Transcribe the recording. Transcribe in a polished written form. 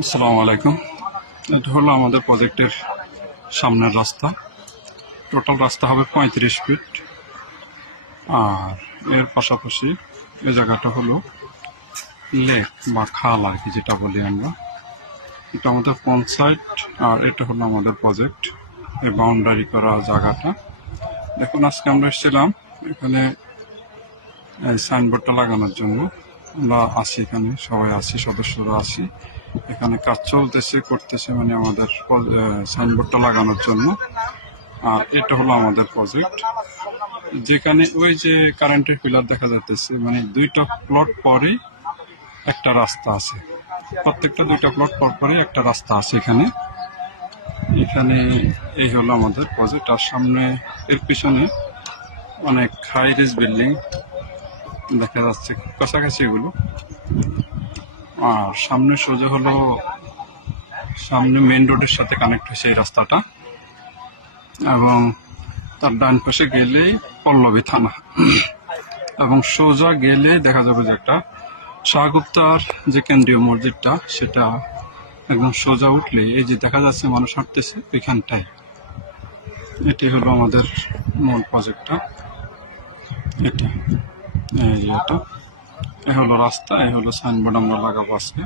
আসসালামু আলাইকুম। এটা হলো আমাদের প্রজেক্টের সামনের রাস্তা। টোটাল রাস্তা হবে 35 ফিট। আর এর পাশাপাশি এই জায়গাটা হলো লেক বা খাল আর কি, যেটা বলি আমরা। এটা আমাদের পঞ্চায়েত, আর এটা হলো আমাদের প্রজেক্ট। এই বাউন্ডারি করা জায়গাটা দেখুন। আজকে আমরা এসেছিলাম এখানে সাইনবোর্ডটা লাগানোর জন্য। আমরা আসি, এখানে সবাই আসি, সদস্যরা আসি। এখানে কাজ চলতেছে, করতেছে, মানে আমাদের সাইনবোর্ডটা লাগানোর জন্য। আর এটা হলো আমাদের প্রজেক্ট, যেখানে ওই যে কারেন্টের পিলার দেখা যাচ্ছে, মানে দুইটা প্লট পরে একটা রাস্তা আছে। প্রত্যেকটা দুইটা প্লট পর পরে একটা রাস্তা আছে এখানে। এখানে এই হলো আমাদের প্রজেক্ট। আর সামনে এর পিছনে অনেক হাই রিজ বিল্ডিং দেখা যাচ্ছে, কাছাকাছি এগুলো। আর সামনে সোজা হলো, সামনে মেইন রোডের সাথে কানেক্ট হয়েছে এই রাস্তাটা। এবং তার ডান পাশে গেলেই পল্লবী থানা, এবং সোজা গেলে দেখা যাবে যে একটা শাহগুপ্তার যে কেন্দ্রীয় মসজিদটা, সেটা একদম সোজা উঠলে এই যে দেখা যাচ্ছে মানুষ হাঁটতেছে এখানটায়। এটি হলো আমাদের মূল প্রজেক্টটা। এটা এই যে এটা, এ হলো রাস্তা, এ হলো সাইনবোর্ড আমরা লাগাবো আজকে।